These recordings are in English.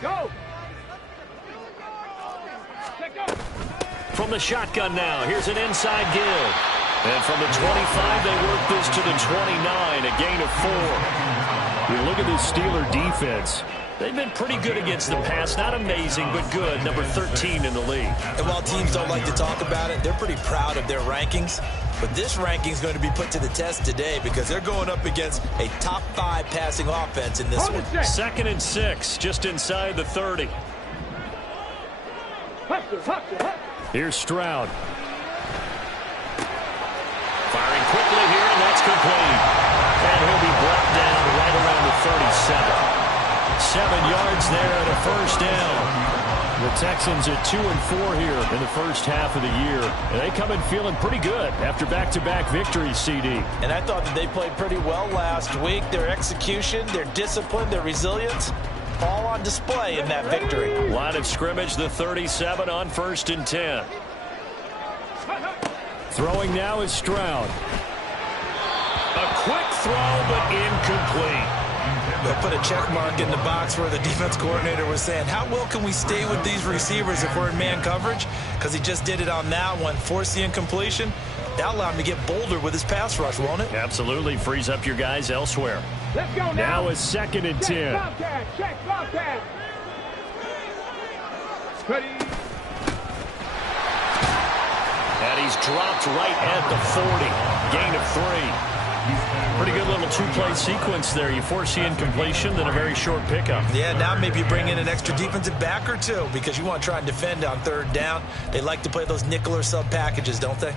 Go. From the shotgun now, here's an inside give. And from the 25, they work this to the 29, a gain of 4. You look at this Steeler defense. They've been pretty good against the pass. Not amazing, but good. Number 13 in the league. And while teams don't like to talk about it, they're pretty proud of their rankings. But this ranking is going to be put to the test today because they're going up against a top 5 passing offense in this one. 2nd and 6, just inside the 30. Here's Stroud. Firing quickly here, and that's complete. And he'll be brought down right around the 37. 7 yards there and a first down. The Texans at 2-4 here in the first half of the year. And they come in feeling pretty good after back-to-back victories, CD. And I thought that they played pretty well last week. Their execution, their discipline, their resilience, all on display in that victory. Line of scrimmage, the 37 on 1st and 10. Throwing now is Stroud. A quick throw, but incomplete. They'll put a check mark in the box where the defense coordinator was saying, how well can we stay with these receivers if we're in man coverage? Because he just did it on that one, forced the incompletion. That'll allow him to get bolder with his pass rush, won't it? Absolutely. Frees up your guys elsewhere. Let's go now is 2nd and 10. Check Bobcat. Ready. And he's dropped right at the 40. Gain of 3. Pretty good little 2-play sequence there. You force the incompletion, then a very short pickup. Yeah, now maybe you bring in an extra defensive back or two because you want to try and defend on 3rd down. They like to play those nickel or sub packages, don't they?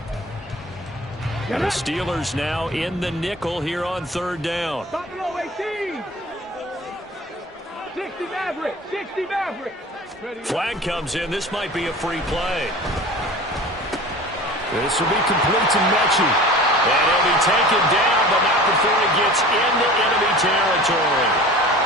And the Steelers now in the nickel here on 3rd down. Buffalo 18. 60 Maverick. 60 Maverick. Flag comes in. This might be a free play. This will be complete to Mechie. And he'll be taken down, but not before he gets into enemy territory.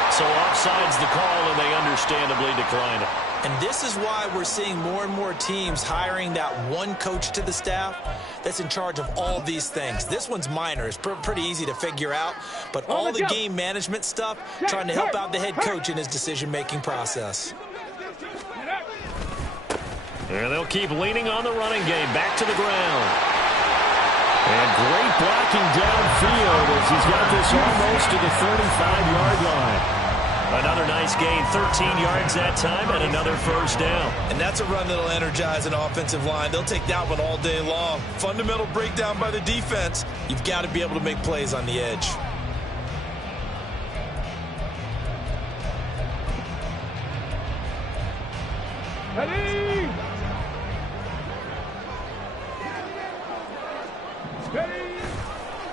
So offside's the call, and they understandably decline it. And this is why we're seeing more and more teams hiring that one coach to the staff that's in charge of all these things. This one's minor. It's pretty easy to figure out. But all the game management stuff, trying to help out the head coach in his decision-making process. And they'll keep leaning on the running game. Back to the ground. And great blocking downfield as he's got this almost to the 35-yard line. Another nice gain, 13 yards that time, and another first down. And that's a run that'll energize an offensive line. They'll take that one all day long. Fundamental breakdown by the defense. You've got to be able to make plays on the edge. Ready.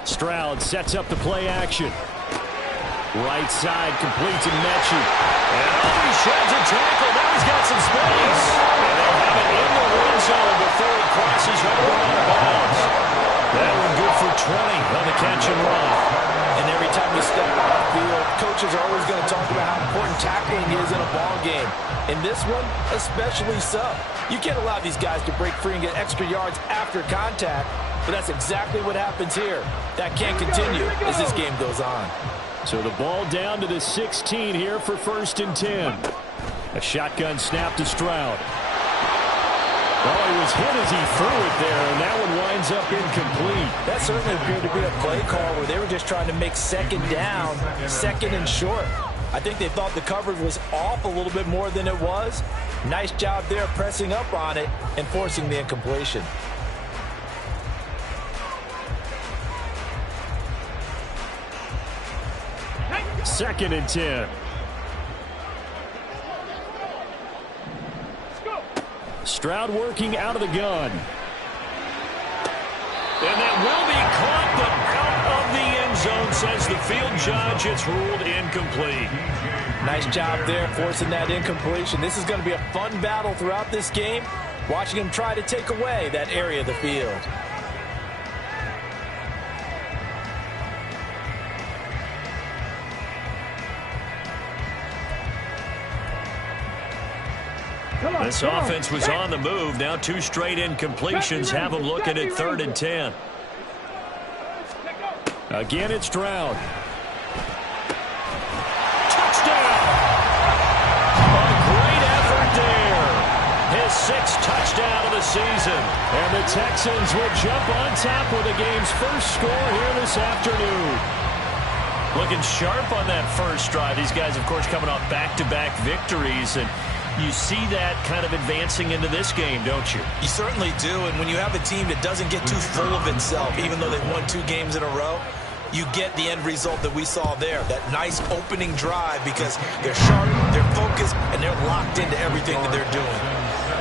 Stroud sets up the play action. Right side, complete to Mechie. And he sheds a tackle. Now he's got some space. And they'll have it in the red zone before he crosses over out of bounds. That one good for 20 on the catch and run. And every time you step on the field, coaches are always going to talk about how important tackling is in a ball game. In this one, especially so. You can't allow these guys to break free and get extra yards after contact, but that's exactly what happens here. That can't continue as this game goes on. So the ball down to the 16 here for 1st and 10. A shotgun snap to Stroud. Oh, he was hit as he threw it there, and that one winds up incomplete. That certainly appeared to be a play call where they were just trying to make 2nd down, 2nd and short. I think they thought the coverage was off a little bit more than it was. Nice job there pressing up on it and forcing the incompletion. Second and 10. Stroud working out of the gun. And that will be caught, but out of the end zone, says the field judge. It's ruled incomplete. Nice job there forcing that incompletion. This is going to be a fun battle throughout this game, watching him try to take away that area of the field. This offense was on the move. Now 2 straight incompletions have them looking at 3rd and 10. Again, it's Stroud. Touchdown! A season. And the Texans will jump on top with the game's first score here this afternoon. Looking sharp on that first drive. These guys, of course, coming off back-to-back victories, and you see that kind of advancing into this game, don't you? You certainly do, and when you have a team that doesn't get too full of itself, even though they've won 2 games in a row, you get the end result that we saw there, that nice opening drive, because they're sharp, they're focused, and they're locked into everything that they're doing.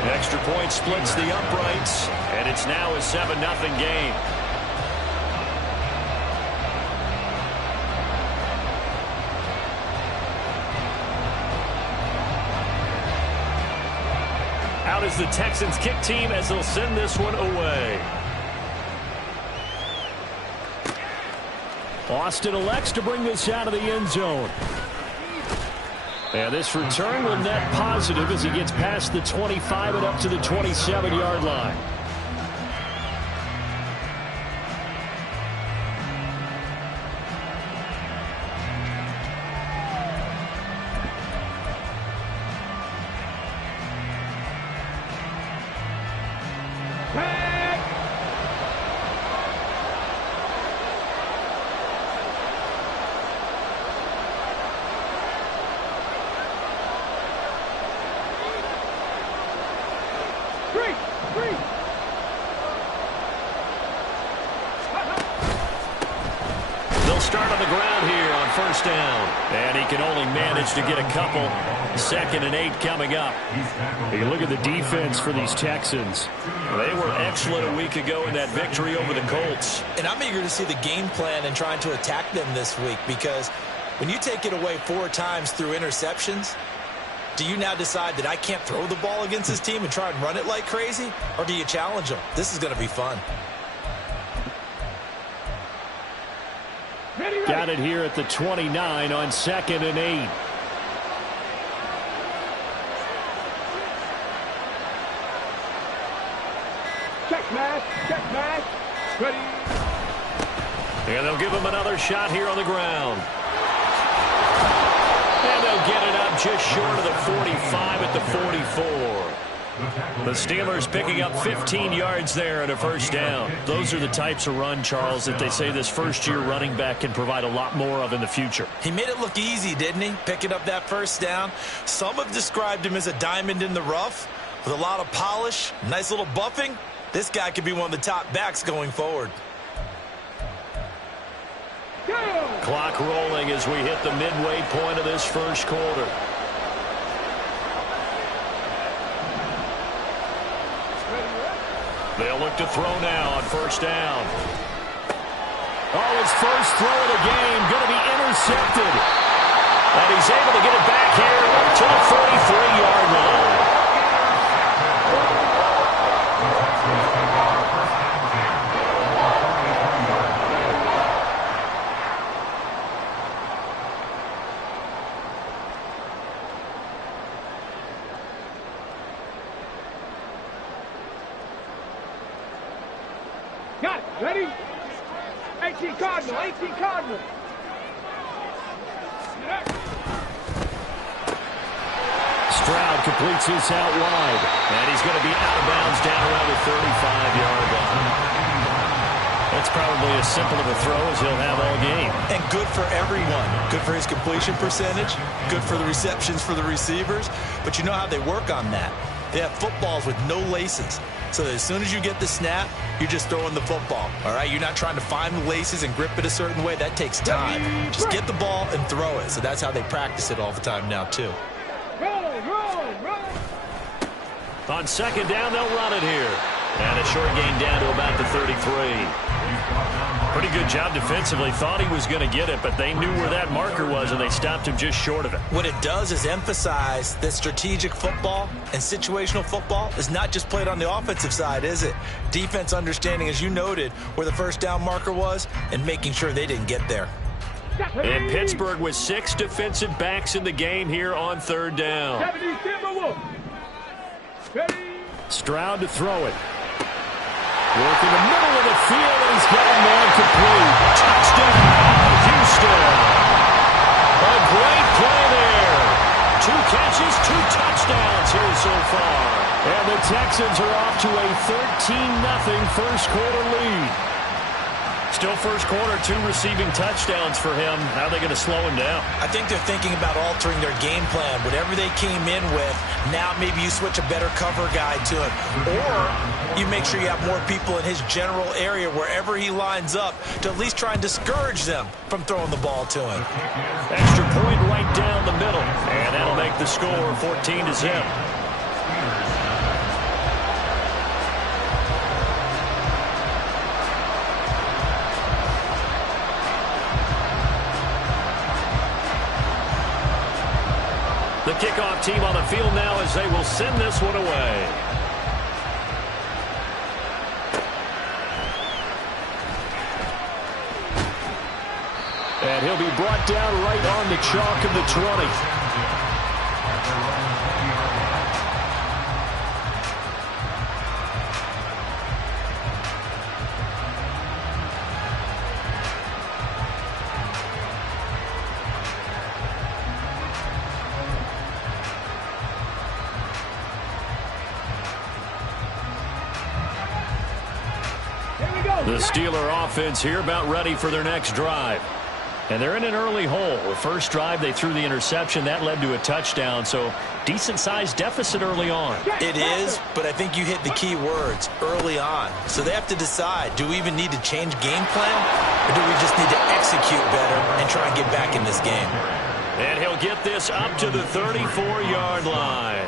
The extra point splits the uprights, and it's now a 7-0 game. Out is the Texans kick team as they'll send this one away. Austin elects to bring this out of the end zone. And this return will net positive as he gets past the 25 and up to the 27-yard line. They'll start on the ground here on first down. And he can only manage to get a couple. 2nd and 8 coming up. You look at the defense for these Texans. They were excellent a week ago in that victory over the Colts. And I'm eager to see the game plan and trying to attack them this week, because when you take it away 4 times through interceptions, do you now decide that I can't throw the ball against this team and try and run it like crazy? Or do you challenge them? This is going to be fun. Got it here at the 29 on 2nd and 8. Check match. Ready. And they'll give him another shot here on the ground. And they'll get it up just short of the 45 at the 44. The Steelers picking up 15 yards there and a first down. Those are the types of run, Charles, that they say this first-year running back can provide a lot more of in the future. He made it look easy, didn't he? Picking up that first down. Some have described him as a diamond in the rough with a lot of polish, nice little buffing. This guy could be one of the top backs going forward. Clock rolling as we hit the midway point of this first quarter. They'll look to throw now on first down. Oh, his first throw of the game going to be intercepted. And he's able to get it back here to the 43-yard line. Got it. Ready? 18 Cardinal. Stroud completes his out wide. And he's going to be out of bounds down around the 35-yard line. That's probably as simple of a throw as he'll have all game. And good for everyone. Good for his completion percentage. Good for the receptions for the receivers. But you know how they work on that. They have footballs with no laces. So that as soon as you get the snap, you're just throwing the football. All right? You're not trying to find the laces and grip it a certain way. That takes time. Just get the ball and throw it. So that's how they practice it all the time now, too. Roll. On second down, they'll run it here. And a short gain down to about the 33. Pretty good job defensively. Thought he was going to get it, but they knew where that marker was, and they stopped him just short of it. What it does is emphasize that strategic football and situational football is not just played on the offensive side, is it? Defense understanding, as you noted, where the first down marker was and making sure they didn't get there. And Pittsburgh with 6 defensive backs in the game here on third down. Stroud to throw it. Work in the middle of the field, and he's got a man complete. Touchdown, Houston. A great play there. 2 catches, 2 touchdowns here so far. And the Texans are off to a 13-0 first quarter lead. Still first quarter, 2 receiving touchdowns for him. How are they going to slow him down? I think they're thinking about altering their game plan. Whatever they came in with, now maybe you switch a better cover guy to him. Or you make sure you have more people in his general area wherever he lines up to at least try and discourage them from throwing the ball to him. Extra point right down the middle. And that'll make the score 14-0. The kickoff team on the field now as they will send this one away. And he'll be brought down right on the chalk of the 20. The Steeler offense here about ready for their next drive. And they're in an early hole. The first drive, they threw the interception. That led to a touchdown, so decent-sized deficit early on. It is, but I think you hit the key words, early on. So they have to decide, do we even need to change game plan, or do we just need to execute better and try and get back in this game? And he'll get this up to the 34-yard line.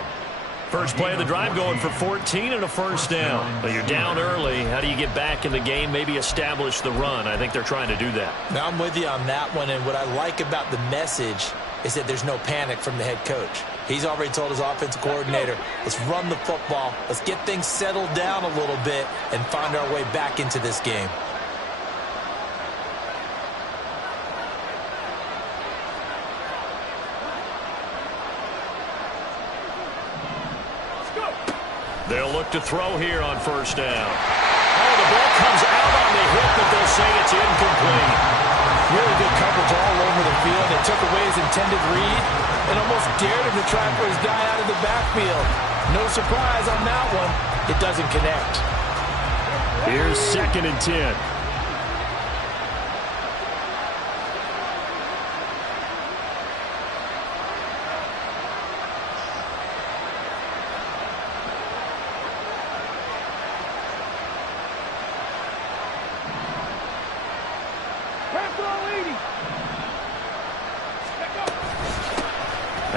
First play of the drive going for 14 and a first down. But you're down early. How do you get back in the game, maybe establish the run? I think they're trying to do that. Now I'm with you on that one, and what I like about the message is that there's no panic from the head coach. He's already told his offensive coordinator, let's run the football, let's get things settled down a little bit and find our way back into this game. They'll look to throw here on first down. Oh, the ball comes out on the hit, but they'll say it's incomplete. Really good coverage all over the field. They took away his intended read and almost dared him to try for his guy out of the backfield. No surprise on that one. It doesn't connect. Here's 2nd and 10.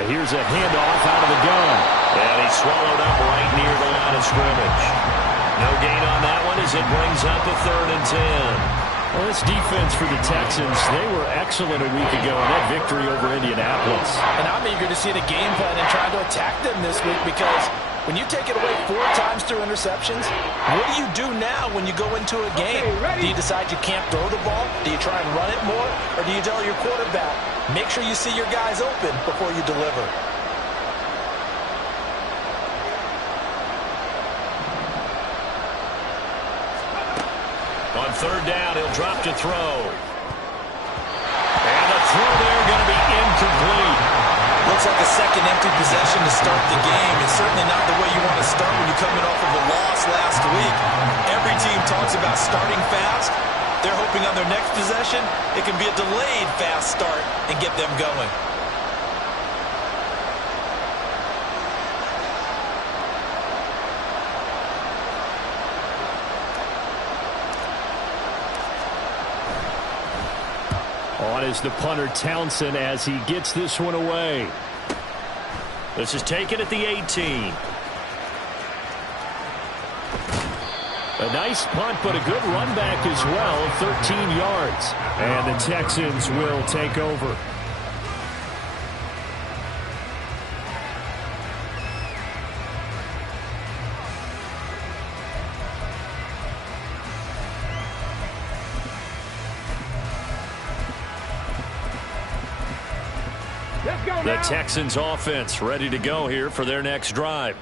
Here's a handoff out of the gun. And he's swallowed up right near the line of scrimmage. No gain on that one as it brings up a 3rd and 10. Well, this defense for the Texans, they were excellent a week ago in that victory over Indianapolis. And I'm eager to see the game plan and try to attack them this week because when you take it away 4 times through interceptions, what do you do now when you go into a game? Do you decide you can't throw the ball? Do you try and run it more? Or do you tell your quarterback, make sure you see your guys open before you deliver? On 3rd down, he'll drop to throw. And the throw there going to be incomplete. Looks like a second empty possession to start the game. It's certainly not the way you want to start when you're coming off of a loss last week. Every team talks about starting fast. They're hoping on their next possession, it can be a delayed fast start and get them going. On is the punter Townsend as he gets this one away. This is taken at the 18. A nice punt, but a good run back as well, 13 yards. And the Texans will take over. The Texans offense ready to go here for their next drive.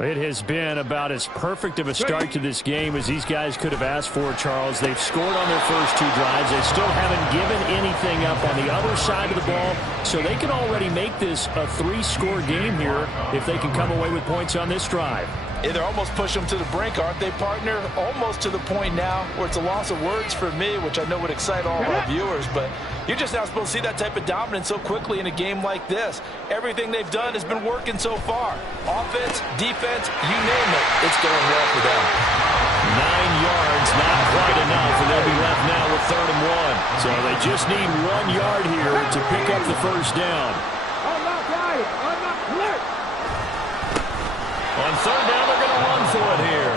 It has been about as perfect of a start to this game as these guys could have asked for, Charles. They've scored on their first 2 drives. They still haven't given anything up on the other side of the ball, so they can already make this a 3-score game here if they can come away with points on this drive. Yeah, they're almost pushing them to the brink, aren't they, partner? Almost to the point now where it's a loss of words for me, which I know would excite all of our viewers, but you're just not supposed to see that type of dominance so quickly in a game like this. Everything they've done has been working so far. Offense, defense, you name it, it's going well for them. 9 yards, not quite enough, and they'll be left now with 3rd and 1. So they just need 1 yard here to pick up the first down. I'm not right. I'm not clear. On 3rd down, they're going to run for it here.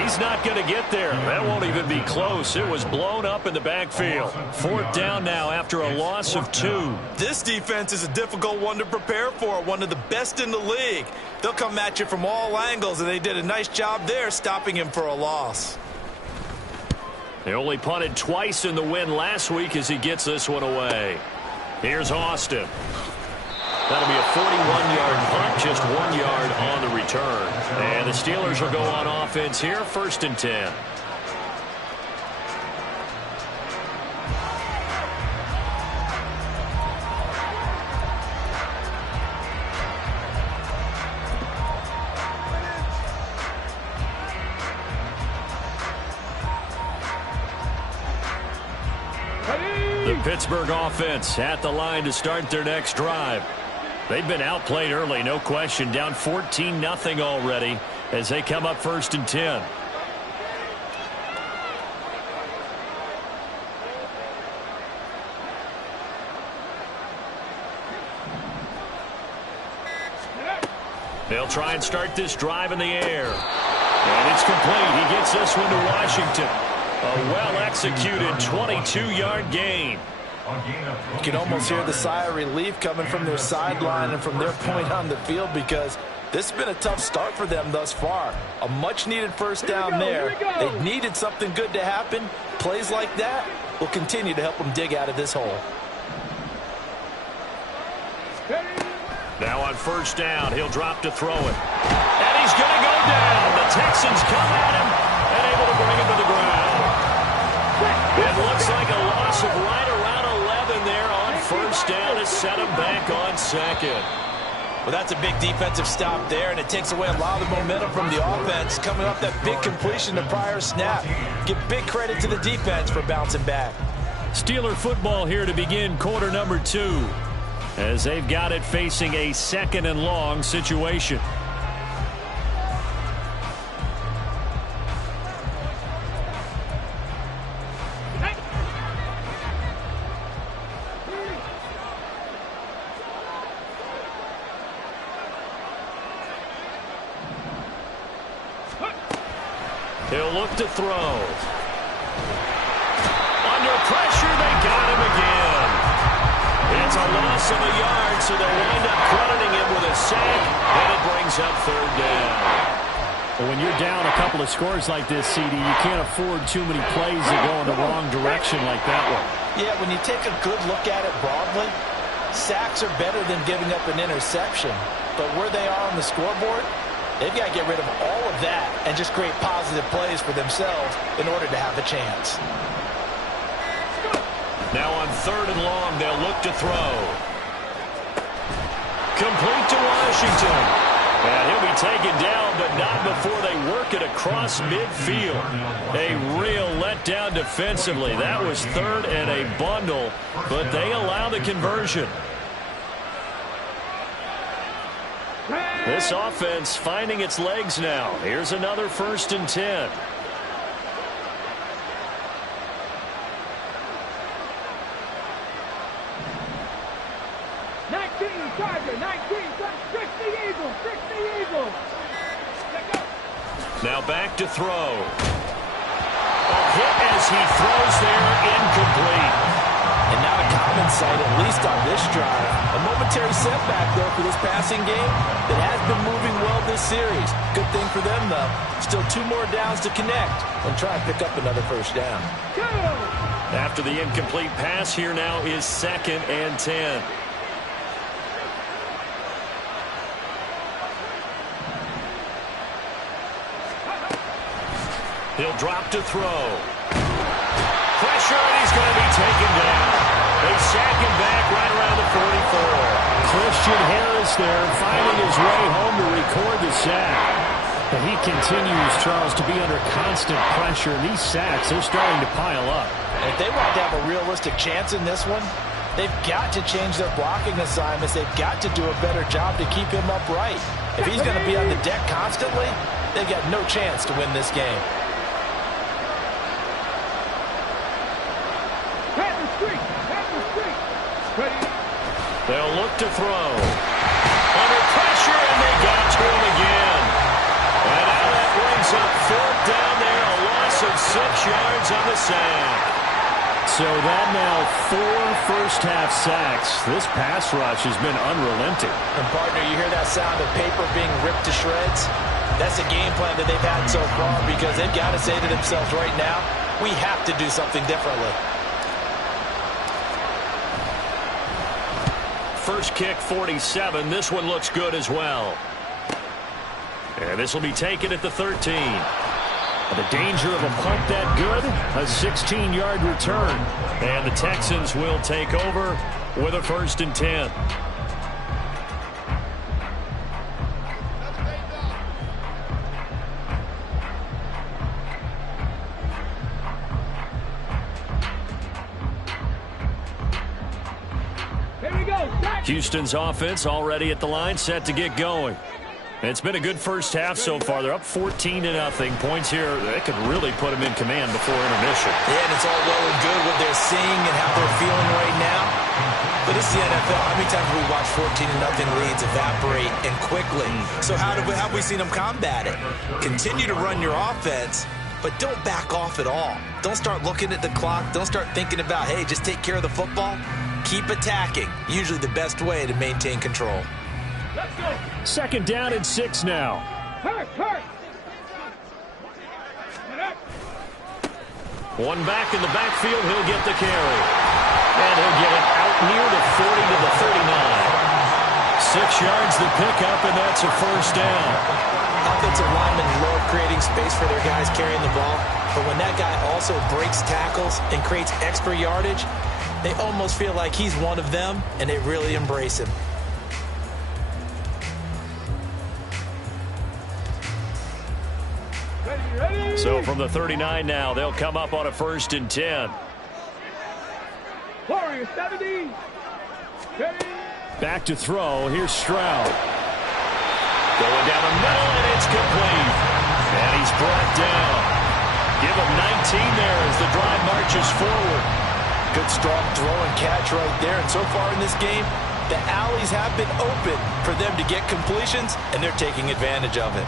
He's not going to get there. That won't even be close. It was blown up in the backfield. 4th down now after a loss of 2. This defense is a difficult one to prepare for, one of the best in the league. They'll come at you from all angles, and they did a nice job there stopping him for a loss. They only punted twice in the win last week as he gets this one away. Here's Austin. That'll be a 41-yard punt, just 1 yard on the return. And the Steelers will go on offense here, 1st and 10. The Pittsburgh offense at the line to start their next drive. They've been outplayed early, no question. Down 14-0 already as they come up 1st and 10. They'll try and start this drive in the air. And it's complete. He gets this one to Washington. A well-executed 22-yard gain. You can almost hear the sigh of relief coming from their sideline and from their point on the field because this has been a tough start for them thus far. A much-needed first down there. They needed something good to happen. Plays like that will continue to help them dig out of this hole. Now on 1st down, he'll drop to throw it. And he's going to go down. The Texans come at him and able to bring him to the ground. It looks like a loss of right around 11 there on 1st down to set him back on 2nd. Well, that's a big defensive stop there, and it takes away a lot of the momentum from the offense coming off that big completion the prior snap. Give big credit to the defense for bouncing back. Steeler football here to begin quarter number 2 as they've got it facing a 2nd and long situation. He'll look to throw. Under pressure, they got him again. It's a loss of a yard, so they'll wind up crediting him with a sack, and it brings up 3rd down. Well, when you're down a couple of scores like this, CD, you can't afford too many plays that go in the wrong direction like that one. Yeah, when you take a good look at it broadly, sacks are better than giving up an interception. But where they are on the scoreboard, they've got to get rid of all of that and just create positive plays for themselves in order to have a chance. Now on 3rd and long, they'll look to throw. Complete to Washington. And he'll be taken down, but not before they work it across midfield. A real letdown defensively. That was 3rd and a bundle, but they allow the conversion. This offense finding its legs now. Here's another 1st and 10. Now back to throw. A hit as he throws there, incomplete. And not a common sight, at least on this drive. A momentary setback, though, for this passing game that has been moving well this series. Good thing for them, though. Still 2 more downs to connect and try and pick up another 1st down. After the incomplete pass, here now is 2nd and 10. He'll drop to throw. Pressure, and he's going to be taken down. They sack him back right around the 44. Christian Harris there finding his way home to record the sack. And he continues, Charles, to be under constant pressure. These sacks, they're starting to pile up. If they want to have a realistic chance in this one, they've got to change their blocking assignments. They've got to do a better job to keep him upright. If he's going to be on the deck constantly, they've got no chance to win this game. They'll look to throw. Under pressure, and they got to him again. And now that brings up 4th down there, a loss of 6 yards on the sack. So that now 4 first-half sacks. This pass rush has been unrelenting. And, partner, you hear that sound of paper being ripped to shreds? That's a game plan that they've had so far because they've got to say to themselves right now, we have to do something differently. First kick, 47. This one looks good as well. And this will be taken at the 13. The danger of a punt that good, a 16-yard return. And the Texans will take over with a 1st and 10. Houston's offense already at the line, set to get going. It's been a good first half so far. They're up 14-0. Points here, they could really put them in command before intermission. Yeah, and it's all well and good what they're seeing and how they're feeling right now. But it's the NFL. How many times have we watched 14-0 leads evaporate and quickly? So how have we seen them combat it? Continue to run your offense, but don't back off at all. Don't start looking at the clock. Don't start thinking about, hey, just take care of the football. Keep attacking. Usually the best way to maintain control. Let's go. 2nd down and 6 now. Hurt. One back in the backfield. He'll get the carry. And he'll get it out near the 40 to the 39. 6 yards the pickup, and that's a 1st down. Offensive linemen love creating space for their guys carrying the ball. But when that guy also breaks tackles and creates extra yardage, they almost feel like he's one of them, and they really embrace him. Ready. So from the 39 now, they'll come up on a 1st and 10. Warrior 70. Ready. Back to throw. Here's Stroud. Going down the middle, and it's complete. And he's brought down. Give him 19 there as the drive marches forward. Good strong throw and catch right there. And so far in this game, the alleys have been open for them to get completions, and they're taking advantage of it.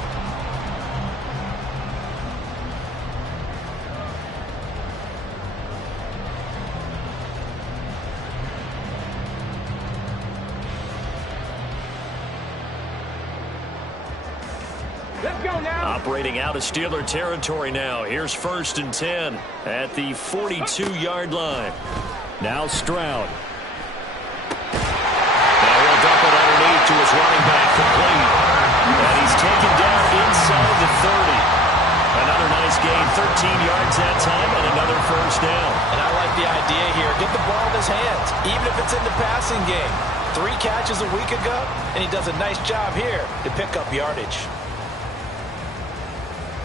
Let's go now. Operating out of Steeler territory now. Here's 1st and 10 at the 42-yard line. Now Stroud. Now he'll dump it underneath to his running back, complete. And he's taken down inside the 30. Another nice gain, 13 yards that time, and another 1st down. And I like the idea here. Get the ball in his hands, even if it's in the passing game. 3 catches a week ago, and he does a nice job here to pick up yardage.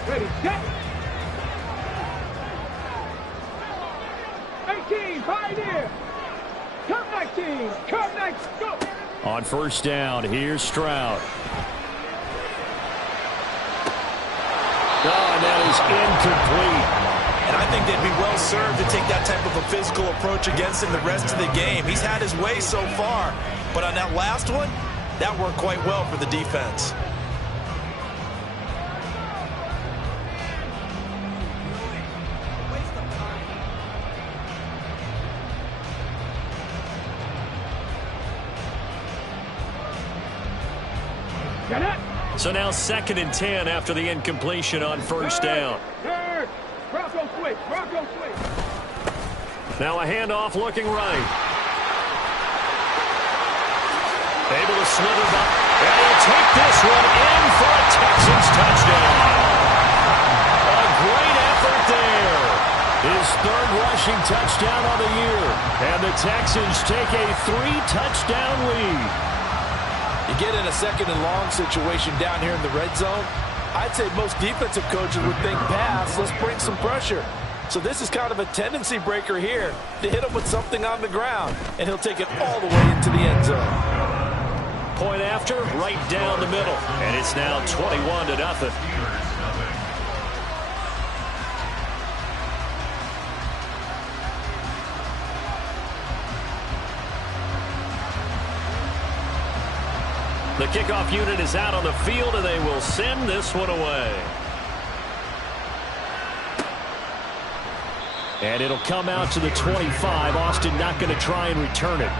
Ready, set. 18, Pioneer. Come 19, come 19, go. On 1st down, here's Stroud. Oh, and that is incomplete. And I think they'd be well served to take that type of a physical approach against him the rest of the game. He's had his way so far, but on that last one, that worked quite well for the defense. So now 2nd and 10 after the incompletion on 1st down. Bronco switch, Bronco switch. Now a handoff looking right. Able to slither back. And he'll take this one in for a Texans touchdown. A great rushing touchdown on the year. And the Texans take a 3-touchdown lead. You get in a second and long situation down here in the red zone, I'd say most defensive coaches would think pass, let's bring some pressure. So this is kind of a tendency breaker here to hit him with something on the ground, and he'll take it all the way into the end zone. Point after, right down the middle. And it's now 21-0. The kickoff unit is out on the field, and they will send this one away. And it'll come out to the 25. Austin not going to try and return it.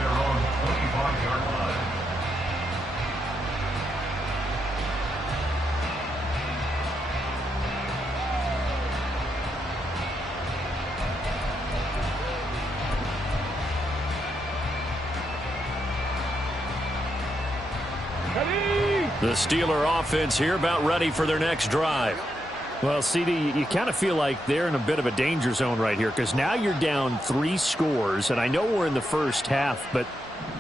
The Steeler offense here about ready for their next drive. Well, CD, you kind of feel like they're in a bit of a danger zone right here because now you're down 3 scores, and I know we're in the first half, but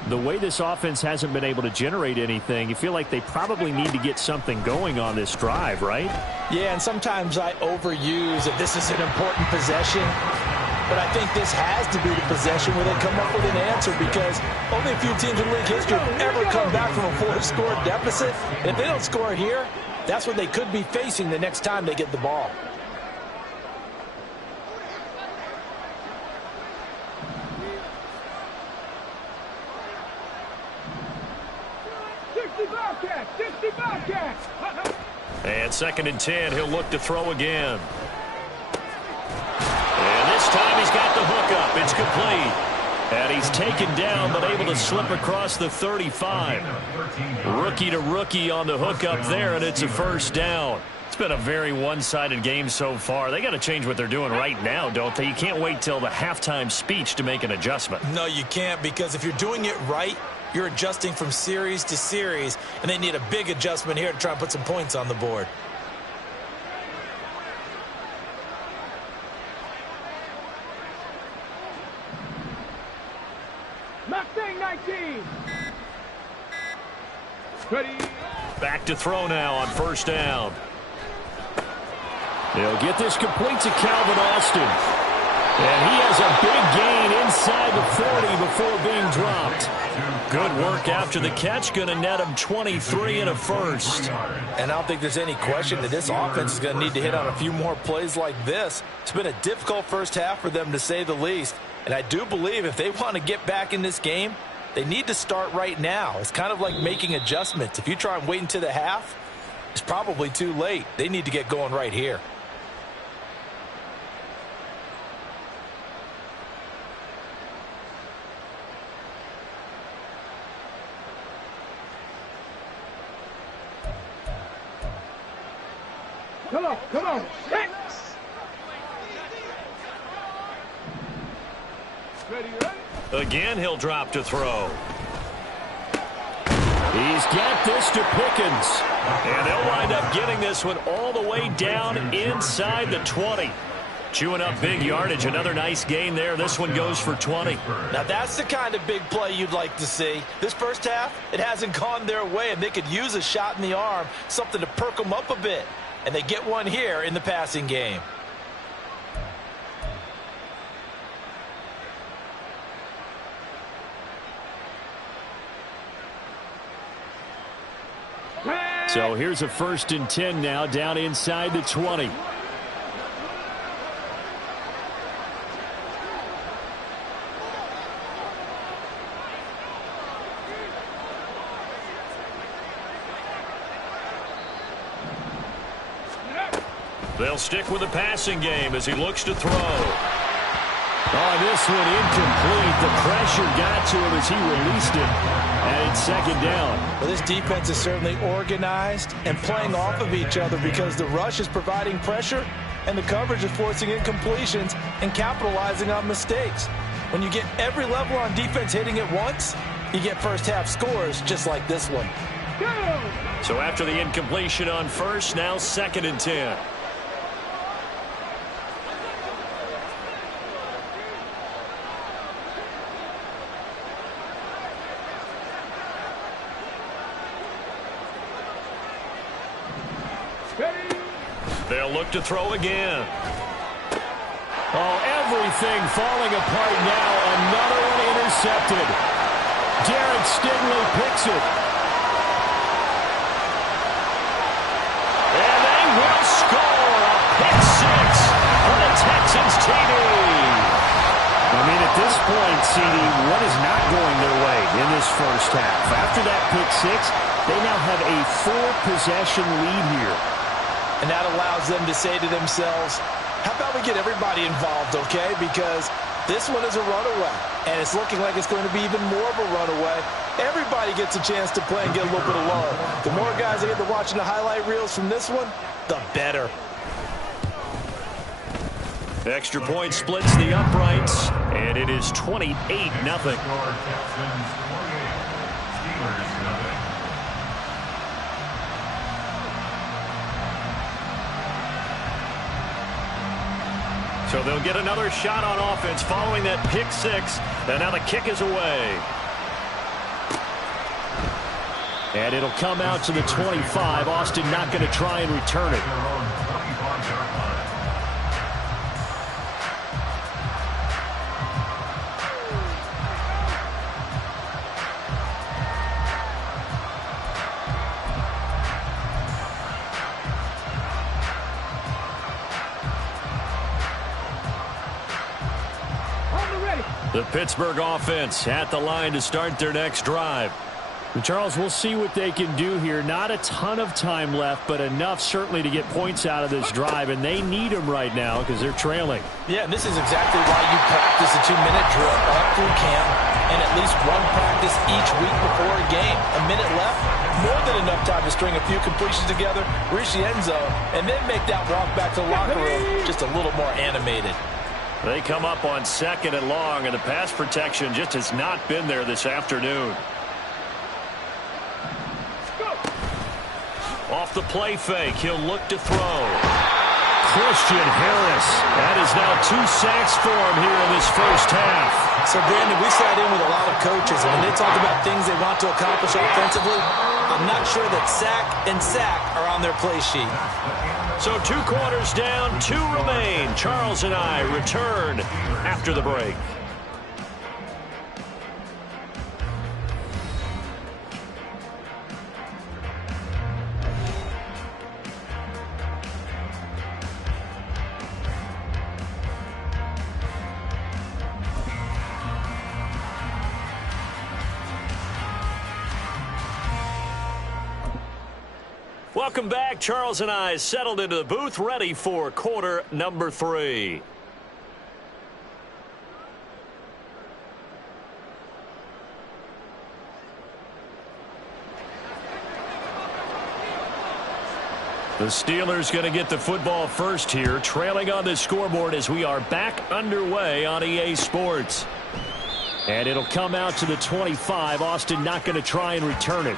the way this offense hasn't been able to generate anything, you feel like they probably need to get something going on this drive, right? Yeah, and sometimes I overuse that this is an important possession, but I think this has to be the possession where they come up with an answer because only a few teams in league history have ever come back from a 4-score deficit. And if they don't score here, that's what they could be facing the next time they get the ball. And 2nd and 10, he'll look to throw again. And this time he's got the hook up. It's complete. And he's taken down but able to slip across the 35. Rookie to rookie on the hookup there, and it's a first down. It's been a very one-sided game so far. They got to change what they're doing right now, don't they? You can't wait till the halftime speech to make an adjustment. No, you can't, because if you're doing it right, you're adjusting from series to series, and they need a big adjustment here to try and put some points on the board. Mustang 19. Ready. Back to throw now on first down. They'll get this complete to Calvin Austin. And he has a big gain inside the 40 before being dropped. Good work after the catch. Going to net him 23 and a first. And I don't think there's any question that this offense is going to need to hit on a few more plays like this. It's been a difficult first half for them, to say the least. And I do believe if they want to get back in this game, they need to start right now. It's kind of like making adjustments. If you try and wait until the half, it's probably too late. They need to get going right here. Come on. Hit. Ready. Again, he'll drop to throw. He's got this to Pickens. And they'll wind up getting this one all the way down inside the 20. Chewing up big yardage. Another nice gain there. This one goes for 20. Now that's the kind of big play you'd like to see. This first half, it hasn't gone their way, and they could use a shot in the arm, something to perk them up a bit. And they get one here in the passing game. So here's a 1st and 10 now down inside the 20. They'll stick with the passing game as he looks to throw. Oh, this one incomplete. The pressure got to him as he released it. And it's 2nd down. Well, this defense is certainly organized and playing off of each other because the rush is providing pressure and the coverage is forcing incompletions and capitalizing on mistakes. When you get every level on defense hitting at once, you get first half scores just like this one. So after the incompletion on first, now 2nd and 10. Ready? They'll look to throw again. Oh, everything falling apart now. Another one intercepted. Jared Stingley picks it. And they will score a pick six for the Texans TD. I mean, at this point, CD, what is not going their way in this first half? After that pick six, they now have a 4-possession lead here. And that allows them to say to themselves, how about we get everybody involved, okay? Because this one is a runaway, and it's looking like it's going to be even more of a runaway. Everybody gets a chance to play and get a little bit of love. The more guys that get to watching the highlight reels from this one, the better. Extra point splits the uprights, and it is 28-0. So they'll get another shot on offense following that pick six, and now the kick is away. And it'll come out to the 25. Austin not going to try and return it. The Pittsburgh offense at the line to start their next drive. And Charles, we'll see what they can do here. Not a ton of time left, but enough certainly to get points out of this drive, and they need them right now because they're trailing. Yeah, and this is exactly why you practice a 2-minute drill all through camp and at least one practice each week before a game. A minute left, more than enough time to string a few completions together, reach the end zone, and then make that walk back to the locker room just a little more animated. They come up on 2nd and long, and the pass protection just has not been there this afternoon. Off the play fake, he'll look to throw. Christian Harris. That is now 2 sacks for him here in this first half. So, Brandon, we sat in with a lot of coaches, and when they talk about things they want to accomplish offensively, I'm not sure that sack and sack are on their play sheet. So 2 quarters down, 2 remain. Charles and I return after the break. Welcome back. Charles and I settled into the booth, ready for quarter number 3. The Steelers going to get the football first here, trailing on the scoreboard as we are back underway on EA Sports. And it'll come out to the 25. Austin not going to try and return it.